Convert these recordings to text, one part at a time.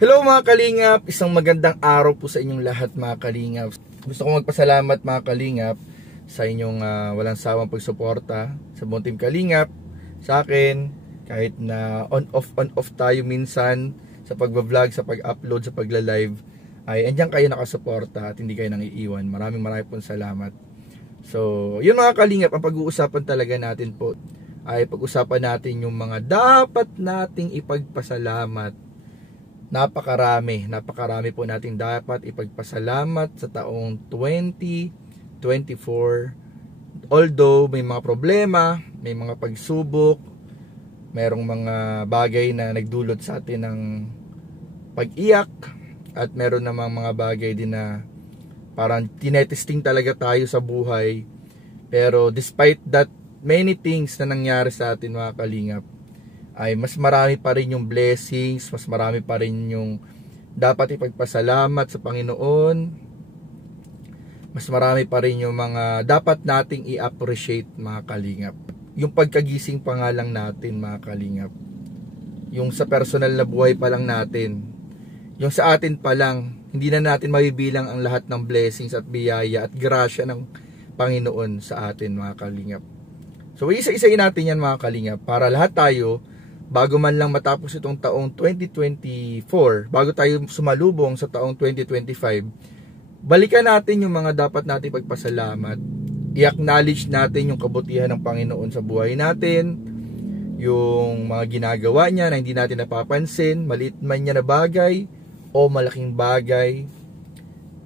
Hello mga Kalingap, isang magandang araw po sa inyong lahat mga Kalingap. Gusto kong magpasalamat mga Kalingap sa inyong walang sawang pagsuporta sa buong Team Kalingap sa akin. Kahit na on-off tayo minsan sa pag-vlog, sa pag-upload, sa pagla-live, ay andyan kayo nakasuporta at hindi kayo nang iiwan. Maraming pong salamat. So, yun mga Kalingap, ang pag-uusapan talaga natin po ay pag-usapan natin yung mga dapat nating ipagpasalamat. Napakarami po nating dapat ipagpasalamat sa taong 2024. Although may mga problema, may mga pagsubok, merong mga bagay na nagdulot sa atin ng pag-iyak, at meron namang mga bagay din na parang tinetesting talaga tayo sa buhay. Pero despite that, many things na nangyari sa atin mga Kalingap, ay mas marami pa rin yung blessings, mas marami pa rin yung dapat ipagpasalamat sa Panginoon, mas marami pa rin yung mga dapat nating i-appreciate mga Kalingap. Yung pagkagising pa nga lang natin mga Kalingap, yung sa personal na buhay pa lang natin, yung sa atin pa lang, hindi na natin mabibilang ang lahat ng blessings at biyaya at grasya ng Panginoon sa atin mga Kalingap. So isa-isayin natin yan mga Kalingap para lahat tayo, bago man lang matapos itong taong 2024, bago tayo sumalubong sa taong 2025, balikan natin yung mga dapat natin pagpasalamat. I-acknowledge natin yung kabutihan ng Panginoon sa buhay natin, yung mga ginagawa niya na hindi natin napapansin, maliit man niya na bagay o malaking bagay,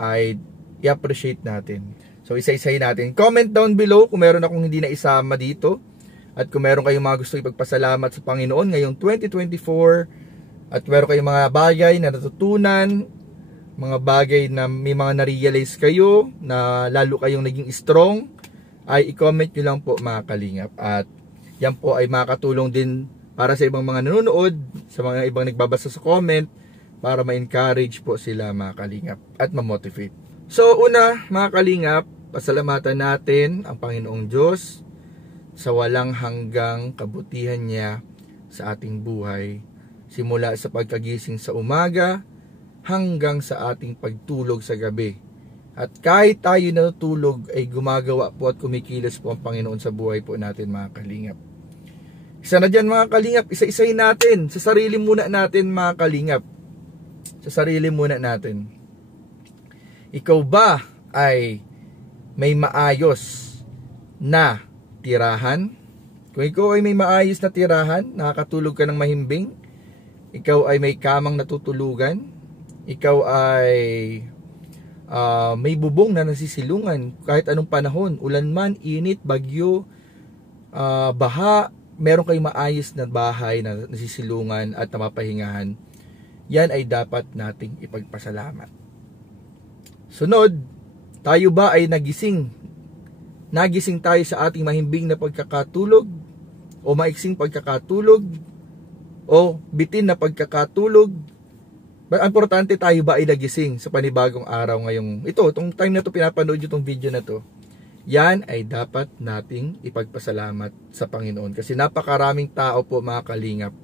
ay i-appreciate natin. So isa-isayin natin. Comment down below kung meron akong hindi na isama dito. At kung meron kayong mga gusto ipagpasalamat sa Panginoon ngayong 2024, at meron kayong mga bagay na natutunan, mga bagay na may mga na-realize kayo, na lalo kayong naging strong, ay i-comment nyo lang po mga Kalingap. At yan po ay makakatulong din para sa ibang mga nanonood, sa mga ibang nagbabasa sa comment, para ma-encourage po sila mga Kalingap at ma-motivate. So una mga Kalingap, pasalamatan natin ang Panginoong Diyos sa walang hanggang kabutihan niya sa ating buhay, simula sa pagkagising sa umaga hanggang sa ating pagtulog sa gabi. At kahit tayo natutulog ay gumagawa po at kumikilos po ang Panginoon sa buhay po natin mga Kalingap. Isa na dyan mga Kalingap, isa-isayin natin sa sarili muna natin mga Kalingap. Sa sarili muna natin. Ikaw ba ay may maayos na tirahan? Kung ikaw ay may maayos na tirahan, nakakatulog ka ng mahimbing, ikaw ay may kamang natutulugan, ikaw ay may bubong na nasisilungan kahit anong panahon, ulan man, init, bagyo, baha, meron kayong maayos na bahay na nasisilungan at mapahingahan, yan ay dapat nating ipagpasalamat. Sunod, tayo ba ay nagising tayo sa ating mahimbing na pagkakatulog, o maiksing pagkakatulog, o bitin na pagkakatulog? Importante, tayo ba ay nagising sa panibagong araw ngayong itong time na to, pinapanood nyo itong video na to. Yan ay dapat nating ipagpasalamat sa Panginoon, kasi napakaraming tao po mga Kalingap,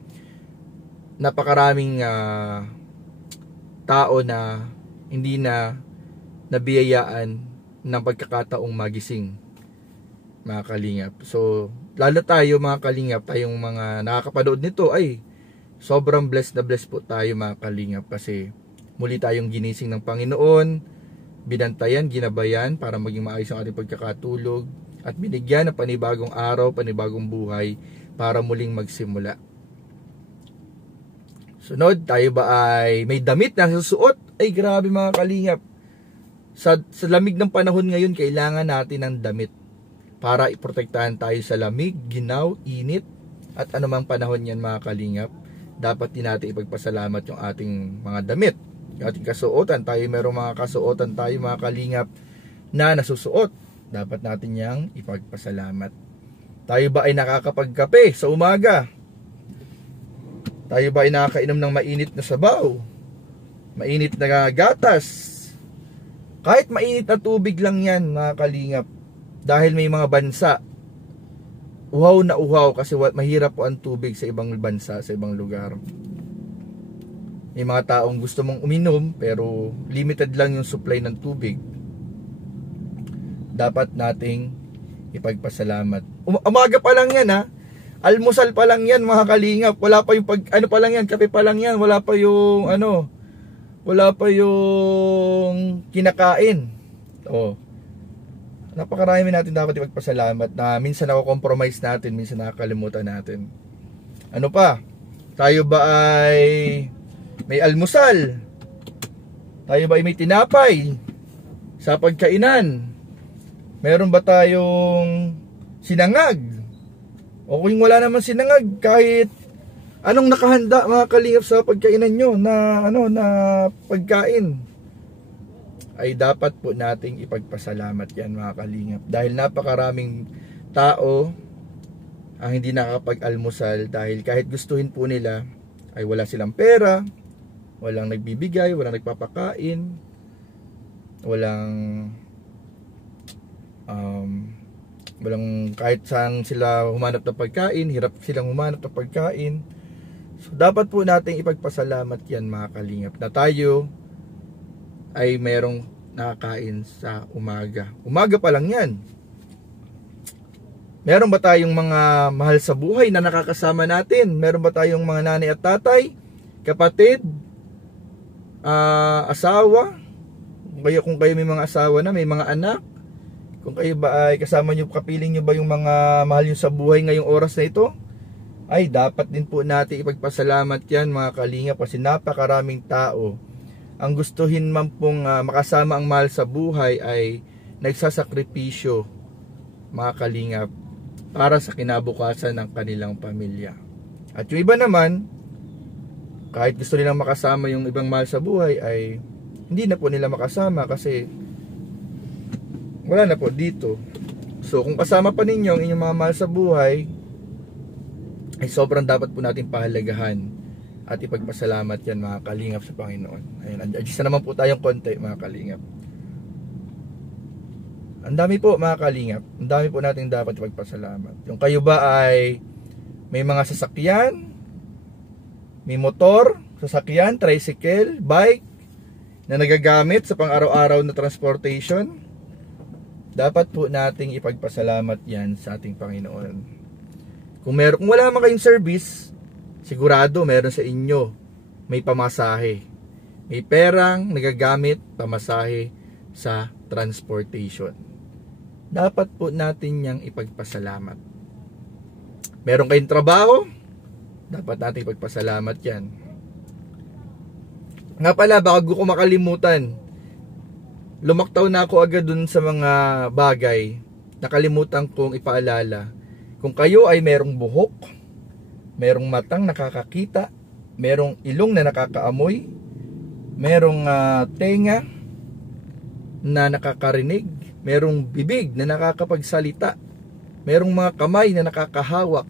napakaraming tao na hindi na nabiyayaan ng pagkakataong magising mga Kalingap. So lalo tayo mga Kalingap, tayong mga nakakapanood nito, ay sobrang blessed na blessed po tayo mga Kalingap, kasi muli tayong ginising ng Panginoon, binantayan, ginabayan para maging maayos ang ating pagkakatulog, at binigyan ng panibagong araw, panibagong buhay para muling magsimula. Sunod, tayo ba ay may damit na susuot? Ay grabe mga Kalingap, sa lamig ng panahon ngayon, kailangan natin ng damit para iprotektahan tayo sa lamig, ginaw, init, at anumang panahon yan mga Kalingap. Dapat din natin ipagpasalamat yung ating mga damit, yung ating kasuotan. Tayo merong mga kasuotan tayo mga Kalingap na nasusuot, dapat natin yang ipagpasalamat. Tayo ba ay nakakapagkape sa umaga? Tayo ba ay nakakainom ng mainit na sabaw, mainit na gatas? Kahit mainit na tubig lang yan mga Kalingap, dahil may mga bansa uhaw na uhaw kasi mahirap po ang tubig sa ibang bansa, sa ibang lugar. may mga taong gusto mong uminom pero limited lang yung supply ng tubig, dapat nating ipagpasalamat. Umaga pa lang yan, ha. Almusal pa lang yan, mga kalingap. Wala pa yung ano pa lang yan, kape pa lang yan. Wala pa yung wala pa yung kinakain. Napakarami natin dapat ipagpasalamat na minsan nako-compromise natin, minsan nakakalimutan natin. Ano pa? Tayo ba ay may almusal? Tayo ba ay may tinapay sa pagkainan? Meron ba tayong sinangag? O kung wala naman sinangag, kahit anong nakahanda, mga kalingap, sa pagkainan nyo na pagkain, ay dapat po nating ipagpasalamat yan, mga kalingap. Dahil napakaraming tao ang hindi nakakapag-almusal dahil kahit gustuhin po nila ay wala silang pera, walang nagbibigay, walang nagpapakain, walang kahit saan sila humanap ng pagkain, hirap silang humanap ng pagkain. So dapat po nating ipagpasalamat yan, mga kalingap, na tayo ay merong nakakain sa umaga. Umaga pa lang yan. Meron ba tayong mga mahal sa buhay na nakakasama natin? Meron ba tayong mga nanay at tatay, kapatid, asawa? Kung kayo may mga asawa na, may mga anak, kung kayo ba ay kasama nyo, kapiling nyo ba yung mga mahal nyo sa buhay ngayong oras na ito, ay dapat din po natin ipagpasalamat yan, mga kalingap, kasi napakaraming tao ang gustuhin man pong makasama ang mahal sa buhay ay nagsasakripisyo, mga kalingap, para sa kinabukasan ng kanilang pamilya. At yung iba naman, kahit gusto nilang makasama yung ibang mahal sa buhay, ay hindi na po nila makasama kasi wala na po dito. So kung kasama pa ninyo ang inyong mga mahal sa buhay, ay sobrang dapat po natin pahalagahan at ipagpasalamat yan, mga kalingap, sa Panginoon. Ayun, adjust na naman po tayong konti, mga kalingap. Ang dami po, mga kalingap, ang dami po natin dapat ipagpasalamat. Yung kayo ba ay may mga sasakyan, may motor, sasakyan, tricycle, bike na nagagamit sa pang-araw-araw na transportation, dapat po nating ipagpasalamat yan sa ating Panginoon. Kung wala man kayong service, sigurado meron sa inyo may pamasahe, may perang nagagamit pamasahe sa transportation. Dapat po natin yang ipagpasalamat. Meron kayong trabaho, dapat natin ipagpasalamat yan. Nga pala, bago ko makalimutan, lumaktaw na ako agad dun sa mga bagay. Nakalimutan kong ipaalala. Kung kayo ay merong buhok, merong matang nakakakita, merong ilong na nakakaamoy, merong tenga na nakakarinig, merong bibig na nakakapagsalita, merong mga kamay na nakakahawak,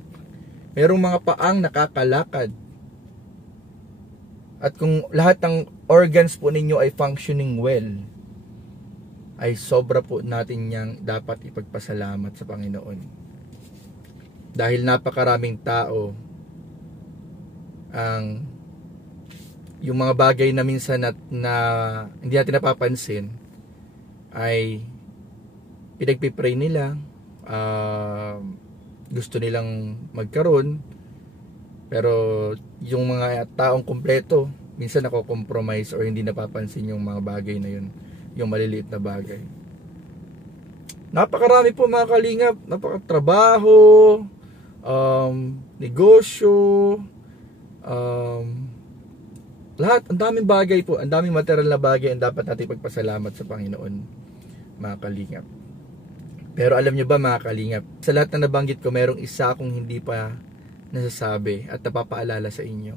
merong mga paang nakakalakad, at kung lahat ng organs po ninyo ay functioning well, ay sobra po natin yang dapat ipagpasalamat sa Panginoon. Dahil napakaraming tao ang yung mga bagay na minsan na hindi natin napapansin ay pinagpipray nila, gusto nilang magkaroon, pero yung mga taong kumpleto minsan nako-compromise or hindi napapansin yung mga bagay na yun, yung maliliit na bagay. Napakarami po, mga kalingap, napakatrabaho, negosyo, lahat, ang daming bagay po, ang daming material na bagay ang dapat natin ipagpasalamat sa Panginoon, mga kalingap. Pero alam nyo ba, mga kalingap, sa lahat na nabanggit ko, merong isa akong hindi pa nasasabi at napapaalala sa inyo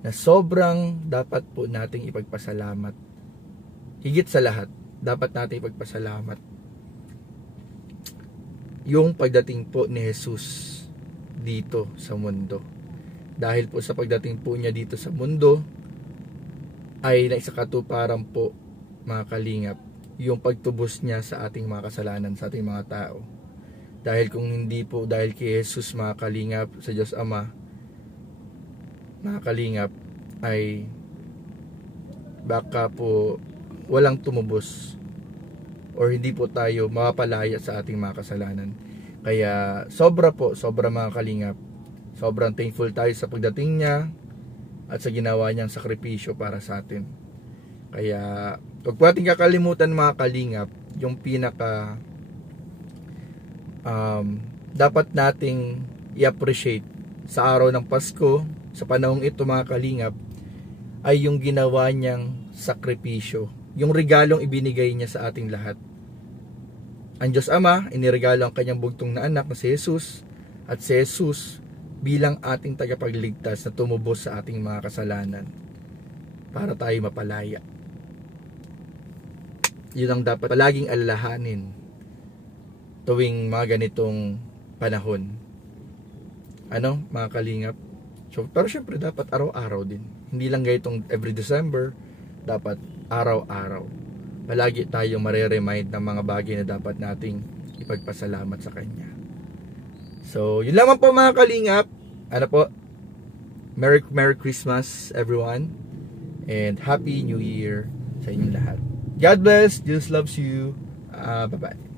na sobrang dapat po nating ipagpasalamat. Higit sa lahat, dapat natin ipagpasalamat yung pagdating po ni Jesus dito sa mundo. Dahil po sa pagdating po niya dito sa mundo ay naisakatuparan po, mga kalingap, yung pagtubos niya sa ating mga kasalanan, sa ating mga tao. Dahil kung hindi po dahil kay Jesus, mga kalingap, sa Diyos Ama, mga kalingap, ay baka po walang tumubos or hindi po tayo mapapalaya sa ating mga kasalanan. Kaya sobra mga kalingap, sobrang thankful tayo sa pagdating niya at sa ginawa niyang sakripisyo para sa atin. Kaya huwag po natin kakalimutan mga kalingap, yung pinaka dapat nating i-appreciate sa araw ng Pasko, sa panahong ito mga kalingap, ay yung ginawa niyang sakripisyo, yung regalong ibinigay niya sa ating lahat. Ang Diyos Ama, iniregalo ang kanyang bugtong na anak na si Jesus, at si Jesus bilang ating tagapagligtas na tumubos sa ating mga kasalanan para tayo mapalaya. Yun ang dapat palaging alalahanin tuwing mga ganitong panahon. Ano, mga kalingap? So, pero syempre dapat araw-araw din. Hindi lang gaytong every December, dapat araw-araw. Palagi tayong mare-remind ng mga bagay na dapat nating ipagpasalamat sa Kanya. So, yun lamang po mga kalingap. Ano po? Merry Christmas everyone. And Happy New Year sa inyong lahat. God bless. Jesus loves you. Bye-bye.